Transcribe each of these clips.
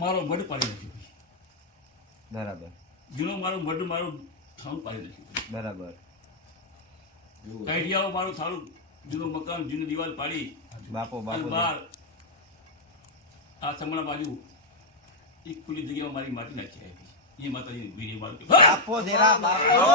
મારો મઢ પાડી નાખ્યો. બરાબર. જૂનો મારો મઢ મારું થાળું પાડી નાખ્યું. બરાબર. કાઢિયાઓ મારું થાળું જૂનું મકાન જૂની દિવાલ પાડી બાપો બાપો બહાર આ થમણા બાજુ એક ખુલ્લી જગ્યામાં મારી માટી નાખી આવી એ માતાજી વીરી મારું બાપો દેરા બાપો!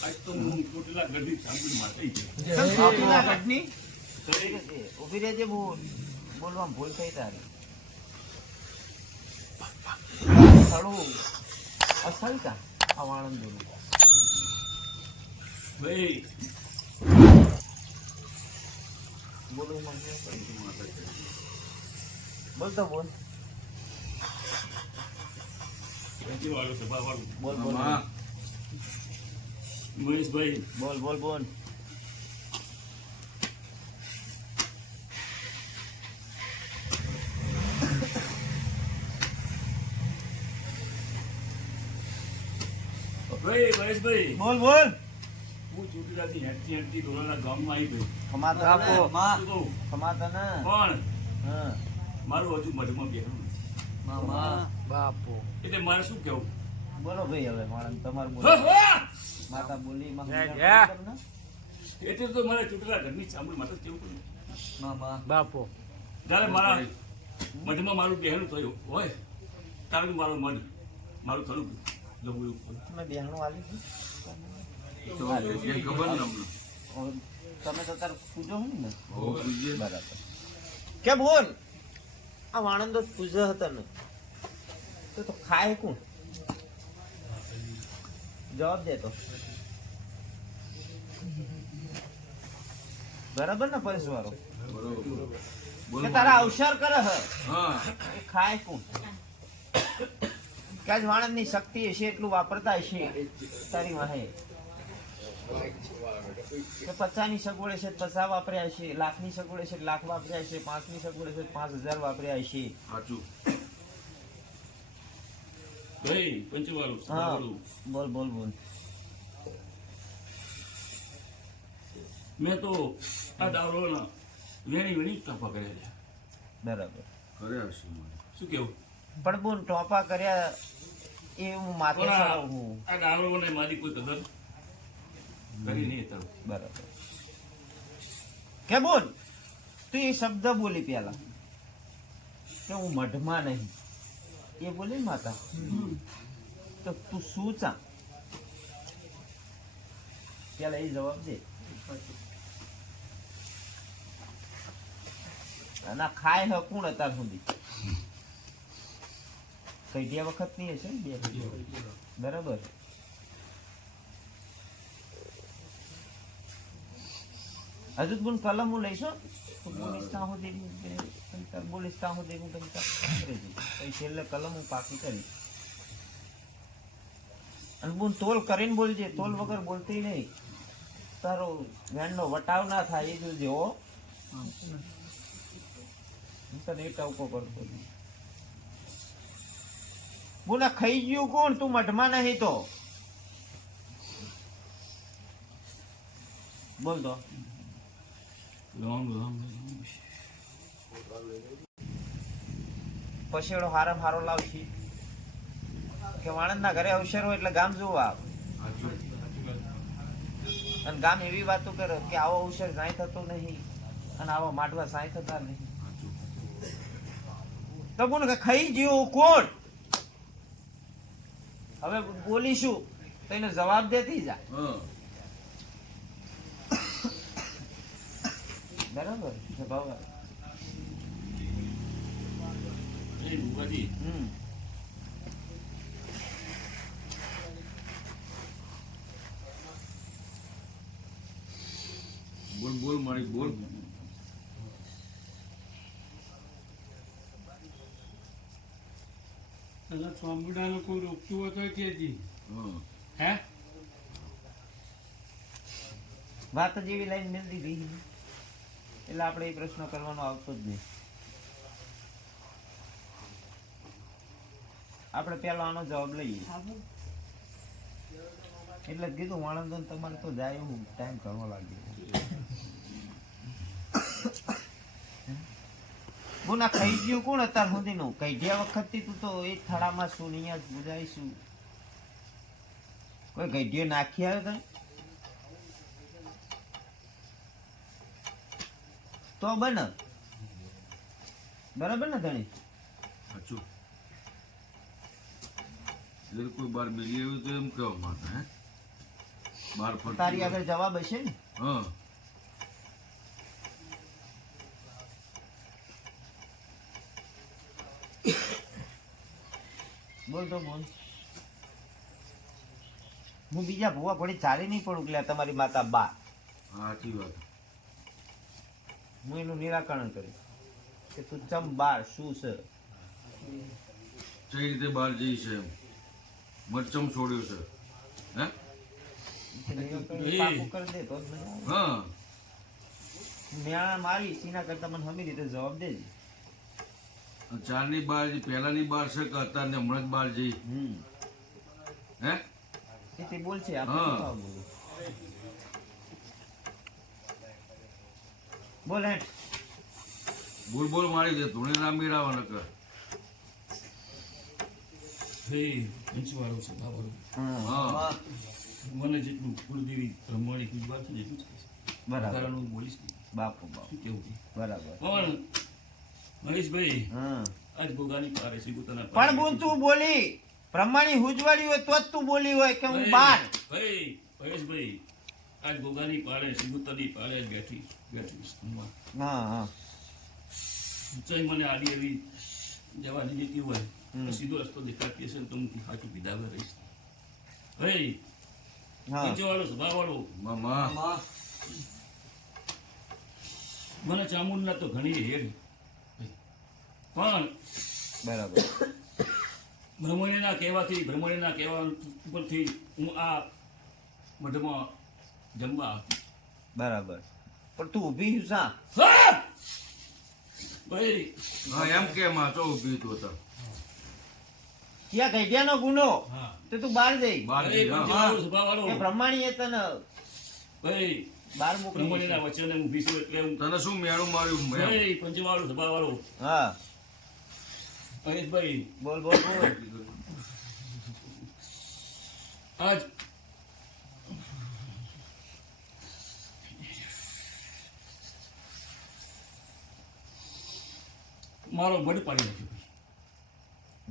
આજ તો હું ચોટીલા ગઢી સાંભળી માથે ચોટીલા ગઢની ઊભી બોલ બોલવામાં ભૂલ થઈ તારી વાળું બોલ બોલ. મહેશભાઈ બોલ બોલ બોલ. ભાઈ મહેશભાઈ. બોલ બોલ. હું ચોટીલાથી હેઠતી હેઠતી ડોલાના ગામમાં આવી ગયો કમાતા આપો. કહું? ને. પણ હા. મારું હજુ મઢમાં બેહવું મામા. બાપો. એટલે મારે શું કેવું બોલો ભાઈ હવે વાળંદ તમારું બોલ! માતા બોલી? એટલે તો મારે ચોટીલા ઘરની સાંભળ માટે કેવું પડ્યું બાપો. જ્યારે મારા મઢમાં મારું બહેનું થયું હોય? ત્યારે મારું મઢ મારું થયું જવું તમે બિહાણું આલી ખબર. તમે તો તાર પૂજો હોય ને? બરાબર. કે બોલ? આ વાણંદો જ પૂજા હતા ને. તો તો ખાય કોણ? જવાબ દે બરાબર ને પરેશ વાળો? કે તારા અવસર કરે હ? ખાય કોણ? કે વાણંદની શક્તિ હશે એટલું વાપરતા હશે તારી વાહે. કે પચાસની સગવડ હશે પચાસ વાપર્યા હશે લાખની સગવડ હશે લાખ વાપર્યા હશે પાંચની સગવડ હશે પાંચ હજાર વાપર્યા હશે. હા. બોલ બોલ બોલ. મેં તો આ દાવરોના વેણી વેણી ટોપા કર્યા છે. બરાબર. શું કેવું? પણ બોલ ટોપા કર્યા એ હું માથે પણ આ- દાવરોને મારી કોઈ કદર કરી નહીં અત્યારે. બરાબર. કે બોલ તું એ શબ્દ બોલી પેલા. કે હું મઢમાં નહીં. એ બોલી માતા. તો તું શું ચા? પેલા એ જવાબ દે. અને ખાય હ કોણ અત્યાર સુધી? કઈડિયા વખતની હશે ને બે? બરાબર. હજુ પણ કલમ હું લઈશો તો સુધી હું બે- તમ સુધી હું તમ તાર છેલ્લે કલમ હું પાકી કરીશ. અને બોલ તોલ કરીને બોલજે. તોલ વગર બોલતી નહીં. તારો વેણનો વટાવ ના થાય, એ જોજે હો કરતો નહીં. ખાઈ ગયું કોણ? તું મઢમાં નહીં તો. બોલ તો. પછેડો હારામ હારો લાવશી કે વાણંદના ઘરે અવસર હોય એટલે ગામ જોવા આવે. અને ગામ એવી વાતો કરે કે આવો અવસર સાંઈ થતો નહીં. અને આવા માટવા સાંઈ થતા નહીં. તો બોલો કે ખાઈ ગયો કોણ? હવે બોલીશું તો એને જવાબ દેતી જા. બરાબર બાબા હમ બોલ બોલ મારી બોલ સ્વામિનારાયણ કોઈ રોકતું હોય તો કહેતી હે? વાત જ એવી લાઈન મેળ દીધી એટલે આપણે એ પ્રશ્ન કરવાનો આવતો જ નહીં. આપણે પેલો આનો જવાબ લઈએ. એટલે કીધું વાણંદો તમારે તો જાય એવું ટાઈમ ઘણો લાગે બોના કહી ગયું કોણ અત્યાર સુધીનું? કઈઢિયા વખતથી તું તો એ થળામાં શું અહીંયા જ બુજાઈશું કોઈ ગઈઢિયો નાખી આવ્યો તને? તો બન. બરાબર ને ધણી? સાચું. એટલે કોઈ બાર બેલી આવ્યું તો એમ કહેવા માંગે હે? બાર તારી આગળ જવાબ હશે ને? હા. બોલ તો બોલ. હું બીજા ભૂવા ભણી ચાલી નહીં પડું એટલે તમારી માતા બા. સાચી વાત. હું એનું નિરાકરણ કરી કે તું ચમ બાર શું છે? કઈ રીતે બહાર જઈ છે મરચમ છોડ્યું છે. હે? કે. હા. મેળા મારી સીના કરતા મને હમી રીતે જવાબ દેજે. ચારની બાર જે પહેલાની બાર છે કે અત્યારની હમણાં જ બહાર જઈ હે? તે બોલ છે હા. બોલું? બોલ હેઠ બોલ બોલ મારી દે ધૂણે ના મેળાવા નકર. હે પંચવાળો છે બરાબર હા. હા. મને જેટલું કુળદેવી બ્રહ્માણી ગુજરાત છે ને એટલું જ બરાબર. બોલીશ બાપ બાપુ. બાપુ કેવું બરાબર. પણ મહેશભાઈ હા આજ ભોગાની પારે શ્રી પોતાના પણ બોલ તું બોલી. પ્રમાણી હુજવાડી હોય તો જ તું બોલી હોય કે હું બાર. ભાઈ મહેશભાઈ આજ ભોગાની પાડે શ્રીગુત્તરની પાડે જ બેઠી બેઠી. હા હા ઊંચાઈ મને આડી એવી જવા દીધી હોય સીધો રસ્તો દેખાતી હશે ને તો હું સાચું પીધાવે રહીશ. ભાઈ વાળો નીચેવાળો સ્વભાવવાળો મામા. મને ચામુંડના તો ઘણી હેડ પણ બરાબર. બ્રહ્મણીના કહેવાથી બ્રહ્મણીના કહેવા ઉપરથી હું આ મઢમાં જમવા બરાબર. પણ તું ઊભી શા ભાઈ હા એમ કે માચો ઊભી તો. તો ત્યાં ગઈઢિયાનો ગુનો? તે તો બાર જઈ બહાર જઈ કે બ્રહ્માણીએ તને ભાઈ બાર મોકલી બ્રહ્મણીના વચને હું ઊભી છું એટલે હું તને શું મેળું માર્યું? ભાઈ પંચવાળો સ્વભાવવાળો. હા. મહેશભાઈ બોલ બોલ બોલ. આજ મારો મઢ પાડી નાખ્યો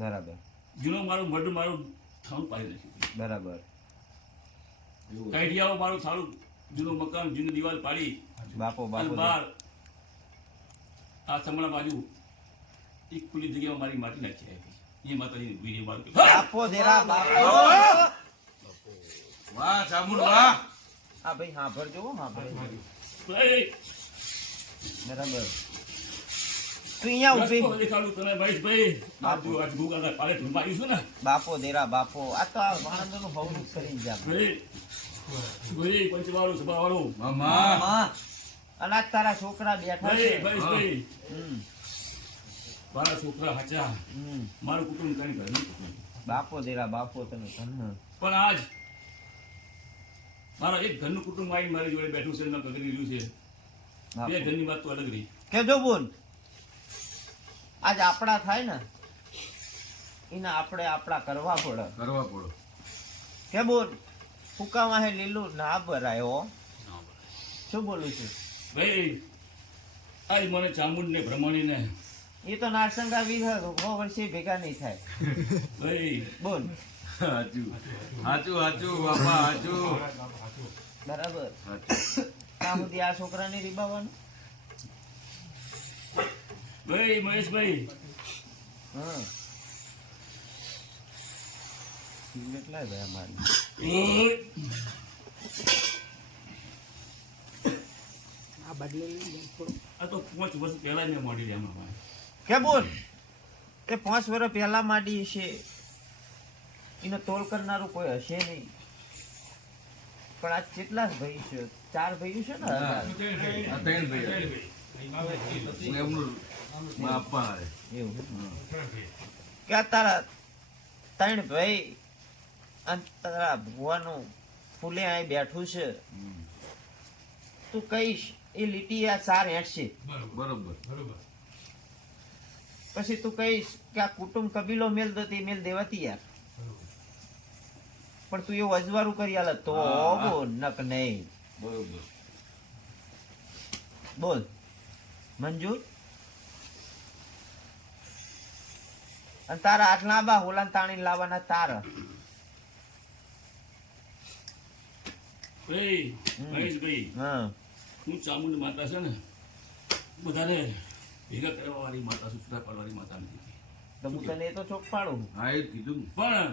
બરાબર. જૂનો મારો મઢ મારું થાણું પાડી નાખ્યું બરાબર. કાઢિયાઓ મારું સારું જૂનું મકાન જૂની દિવાલ પાડી. બાપો બાપો બહાર આ સમણા બાજુ એક ખુલ્લી જગ્યામાં મારી માટી નાખી આવી એ માતાજી વીરી મારું બાપો દેરા બાપો. વાહ સામુન વાહ. હા ભાઈ હા ભરજો હો, હા ભાઈ, બરાબર. ને. બાપો દેરા બાપો. આ તો આ વાણંદનું હવનું કરી જા ભાઈ, ભાઈ, પંચવાળું, સભાવાળું. મામા. અને તારા છોકરા બેઠા ભાઈ, છે. મારા છોકરા હાચા મારું કુટુંબ કઈ ઘરનું કુટુંબ. બાપો દેરા બાપો તમે પણ આજ મારા એક ઘરનું કુટુંબ આવી મારી જોડે બેઠું છે એમના પગડી રહ્યું છે. બે ઘરની વાત તો અલગ રહી. કેજો બોલ. આજ આપણા થાય ને એના આપણે આપણા કરવા પડે. કરવા પડો. કે બોલ ફૂકામાં હે લીલું? ના ભરાયો શું બોલું છું? ભાઈ આજ મને ચામુંડ ને બ્રહ્મણી ને એ તો નારસંગા વીર હો વર્ષે ભેગા નહીં થાય. ભાઈ. બોલ. સાચું સાચું સાચું બાપા સાચું બરાબર. કામ સુધી આ છોકરાને રીબાવાનું? ભાઈ મહેશભાઈ. હા સિગરેટ લાય ભાઈ આ બદલે આ તો પાંચ વર્ષ પહેલા મેં મોડી એમાં ભાઈ. કે બોલ. એ પાંચ વર્ષ પહેલા માંડી છે એનો તોલ કરનારું કોઈ હશે નહીં. પણ આ કેટલા ભાઈ છે? ચાર ભાઈ છે ને કે તારા ત્રણ ભાઈ અને તારા ભુવાનું ફૂલે આ બેઠું છે. તું કહીશ એ લીટી આ ચાર હેઠશે બરોબર. પછી તું કહીશ કે આ કુટુંબ કબીલો મેલ દો તે મેલ દેવાતી યાર. પણ તું એવું અજવારું કરી આલે તો. નક નહીં. બરોબર. બોલ. મંજૂર અને તારા આટલા બા હોલાન તાણી લાવવાના તારા. ભાઈ. મહેશભાઈ. હા. હું ચામુંડ માતા છે ને બધાને ભેગા કરવા વાળી માતા છું પાડવાની માતા નથી. તો હું તને એ તો ચોક પાડું. હા એ કીધું. પણ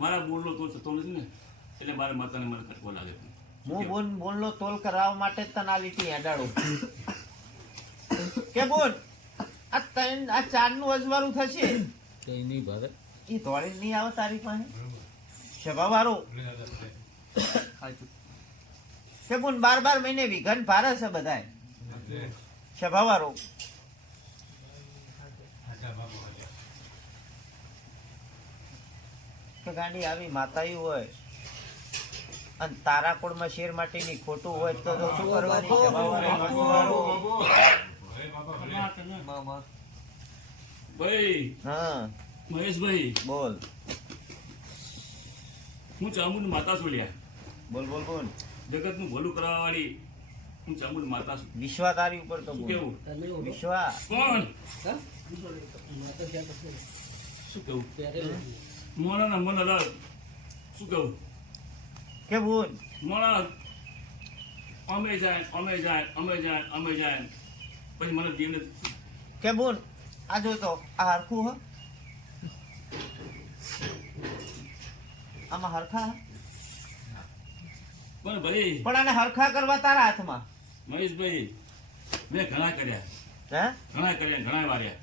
મારા બોલનો તોલ થતો નથી ને એટલે મારા માતાને મને કટકો લાગે હું બોલ બોલનો તોલ કરાવવા માટે તને આ લીટી હેડાડું. કે બોલ? આ તન આ ચારનું અજવાળું થશે? કઈ નહીં ભારે એ તોડી નહીં આવે તારી પાસે? સભા વાળો કે બોલ બાર બાર મહિને વિઘન ભારે છે બધાય. સભા વાળો ગાંડી આવી માતાઈ હોય. અને તારા કોડમાં શેર માટેની ખોટું હોય તો શું કરવાની? ભાઈ હા. મહેશભાઈ. બોલ. હું ચામુંડ માતા છું લ્યા. બોલ બોલ બોલ. જગતનું ભલું કરવા વાળી હું ચામુંડ માતા છું. વિશ્વા તારી ઉપર તો કેવું? વિશ્વા. કોણ? શું કેવું મોણા મન અલગ શું કહું કે બોલ? મોણા અમે જાય અમે જાય અમે જાય અમે જાય પછી મને દેવને કે બોલ? આ જો તો આ હરખું હ. આમાં હરખા? પણ ભાઈ પણ આને હરખા કરવા તારા હાથમાં. મહેશભાઈ મેં ઘણા કર્યા. હે? ઘણા કર્યા ઘણા વાર્યા.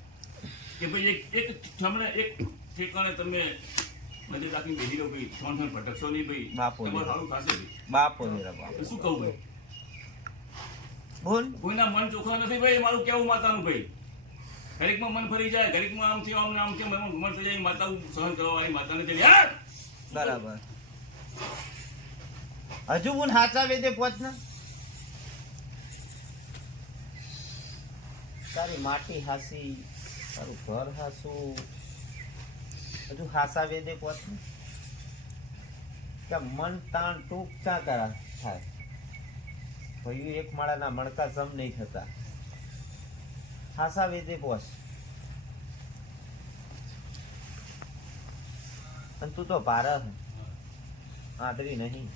કે ભાઈ એક એક ઠમણે એક ઠેકાણે તમે નજર રાખીને બેસી રહો ભાઈ. ઠણ ઠણ ભટકશો નહીં ભાઈ. બાપો તમારું. સારું થશે બાપો મેરા બાપ. શું કહું ભાઈ? બોલ. કોઈના મન ચોખ્ખા નથી ભાઈ. મારું કેવું માતાનું ભાઈ? ઘરેકમાં મન ફરી જાય ઘરેકમાં આમ થયું આમ આમ થયું મન થઈ જાય માતા સહન કરવા વાળી માતાને તેની યાર બરાબર. હજુ બોલ હાચા વેદે પહોંચ ને તારી માટી હાસી તારું ઘર હાસું હજુ હાસા વેદે ને કે મન તાણ ટૂંક ચા કરા થાય. ભયું એક માળાના મણકા જમ નહીં થતા. હાસા વેદે પહોંચ અને તું તો ભારત આદરી નહીં.